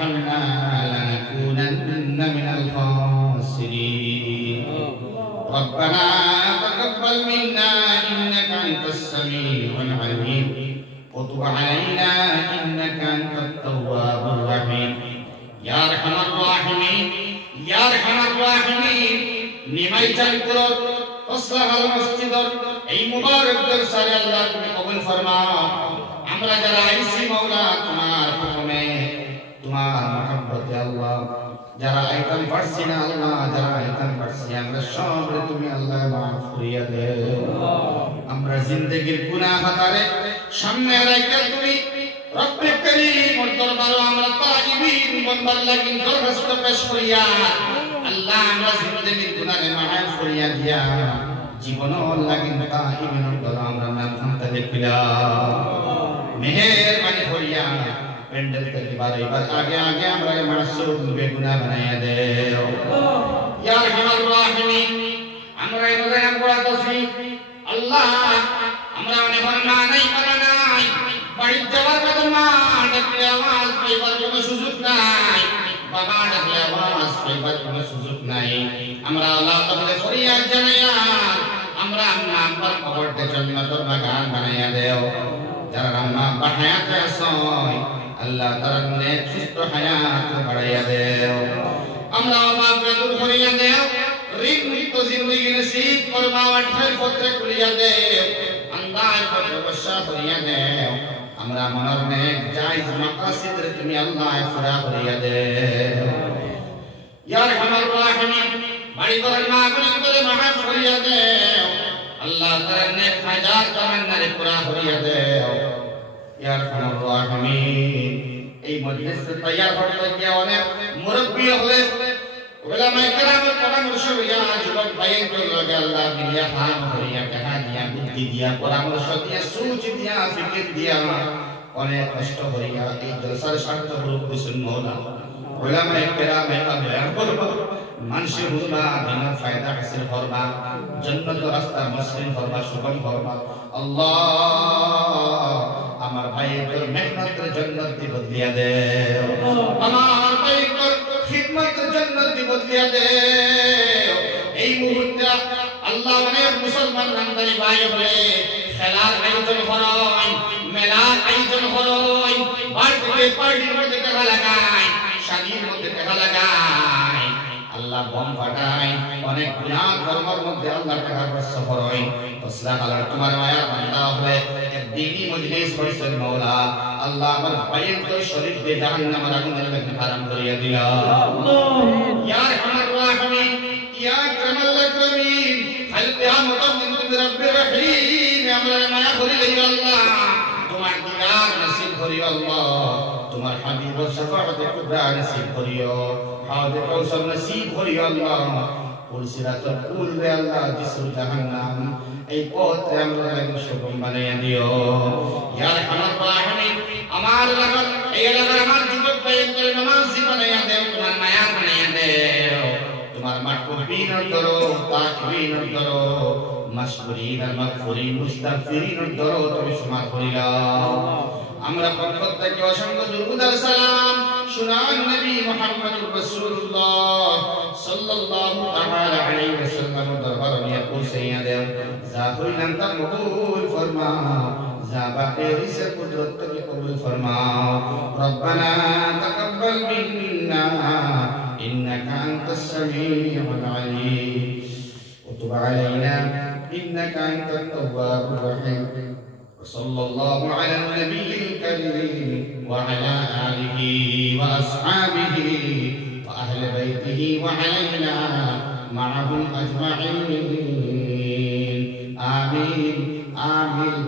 ترحمنا لنكونن من الخاسرين ربنا تقبل منا إنك أنت السميع العليم وتب علينا إنك أنت التواب الرحيم يا أرحم الراحمين يا أرحم الراحمين নিমাই চাল করো তসলাহাল মসজিদর এই মুবারক দরসারে আল্লাহ তুমি কবুল ফরমাও আমরা যারা আইসি মাওলা তোমার হুকুমে তোমার মহব্বতে আল্লাহ যারা আইতাম পারছি না আল্লাহ যারা আইতাম পারছি আমরা সব তুমি আল্লাহ মাফ করিয়া দেও আমরা জিন্দেগীর গুনাহ খাতারে সামনে রাইখা তুমি রব্বে করিম দরবারে আমরা তাইবিন বন্দার লাগি দরখাস্ত পেশ করিয়া আল্লাহ আমরা জিন্দেগীর গুনাহে মাফ করিয়া দিয়া জীবন লাগি তাইবিন দরবারে আমরা নাম খান্তা দেখিলা মেহেরবানি করিয়া পেন্ডেল থেকে বারবার আগে আগে আমরা মাসুম বেগুনাহ বানায়া দেও ইয়া আরহামার রাহিমিন আমরা এবারে আমরা দছি আল্লাহ আমরা অনেক না নাই পারা নাই বাড়ি যাওয়ার কথা মা ডাকলে আওয়াজ পাইবার কোনো সুযোগ নাই বাবা ডাকলে আওয়াজ পাইবার কোনো সুযোগ নাই আমরা আল্লাহ তাআলা ফরিয়াদ জানাইয়া আমরা আম্মা আব্বার কবরতে জান্নাতের বাগান বানায়া দেও যারা আম্মা আব্বা হায়াতে আছেন আল্লাহ তাআলা নেক সুস্থ হায়াত বাড়াইয়া দেও আমরা আম্মা আব্বা দূর করিয়া দেও রিক মুক্ত জিন্দেগি নসিব ফরমাও আঠাই পত্রে করিয়া দেও আন্দাজ পত্র বর্ষা করিয়া দেও আমরা মনের নেক জায়েজ মাকাসিদ তুমি আল্লাহ পুরা করিয়া দেও ইয়া আরহামার রাহিমিন বাড়ি ঘরের মা বোন করে মাফ করিয়া দেও আল্লাহ তাআলা নেক হাজাত তামান্নারে পুরা করিয়া দেও ইয়া আরহামার রাহিমিন এই মজলিস তৈয়ার করতে গিয়ে অনেক মুরব্বি হলে উলামায়ে কেরামের পরামর্শ হইয়া যুবক ভাইদের লগে আল্লাহ দিয়া হাত করিয়া টাকা দিয়া বুদ্ধি দিয়া পরামর্শ দিয়া সুচ দিয়া ফিকির দিয়া অনেক কষ্ট করিয়া এই জলসার সার্থক রূপ দিছেন মওলা উলামায়ে কেরামে বয়ান করব মানুষের হুদা বিনা ফায়দা হাসিল করবা জান্নাতের রাস্তা মসৃণ করবা সুগম করবা আল্লাহ আমার ভাইদের মেহনতের জান্নাত দি বদলিয়া দেও আমার ভাইদের খিদমতের জান্নাত দি বদলিয়া দেও এই মুহূর্তে আল্লাহ অনেক মুসলমান নামদারি ভাই হলে খেলার আয়োজন করেন মেলার আয়োজন করেন বার্থডে পার্টির মধ্যে টাকা লাগায় শাদীর মধ্যে টাকা লাগায় আল্লাহ বম ফাটায় অনেক গুনাহ কর্মের মধ্যে আল্লাহ টাকা খরচ করেন তসলা আল্লাহ তোমার মায়া বান্দা হলে দিনী মজলিস করছেন মাওলা আল্লাহ আমার ভাইয়ের শরীর বে জাহান্নামের আগুনের মধ্যে হারাম করিয়া দিলা ইয়া আরহামার রাহিমিন ইয়া আকরামাল আকরামিন খালতে আমতাম মিন রাব্বির রহিম আমরা মায়া করিলে আল্লাহ তোমার দিদার নসিব করিও আল্লাহ তোমার হাবিবের শাফাআতে কুবরা নসিব করিও হাওজে কাউসার নসিব করিও আল্লাহ পুল সিরাতুল পুল রে আল্লাহ জিসুর জাহান্নাম এই পথে আমরা সুগম বানাইয়া দিও ইয়া আরহামার রাহিমিন আমার লাগত এই এলাকার আমার যুবক ভাইদের নামাজি বানাইয়া দেও তোমার মায়া বানাইয়া দেও তোমার মাহবুবিন করো তাকবীর করো মাশকুরিন মাগফুরিন মুস্তাগফিরিন করো তুমি সুমার করিলাও আমরা পক্ষ থেকে অসংখ্য দুরূদ আর সালাম সুনান নবী মুহাম্মদুর রাসূলুল্লাহ সাল্লাল্লাহু তাআলা আলাইহি ওয়াসাল্লাম দরবার নিয়ে পৌঁছাইয়া দেও যা হইলাম তা কবুল ফরমাও যা বাকি হইছে কুদরত থেকে কবুল ফরমাও রব্বানা তাকাব্বাল মিন্না ইন্নাকা আনতাস সামিউল আলিম ওয়া তুব আলাইনা ইন্নাকা আনতাত তাওয়াবুর রহিম وصلى الله على النبي الكريم وعلى آله وأصحابه وأهل بيته وعلينا معهم أجمعين آمين آمين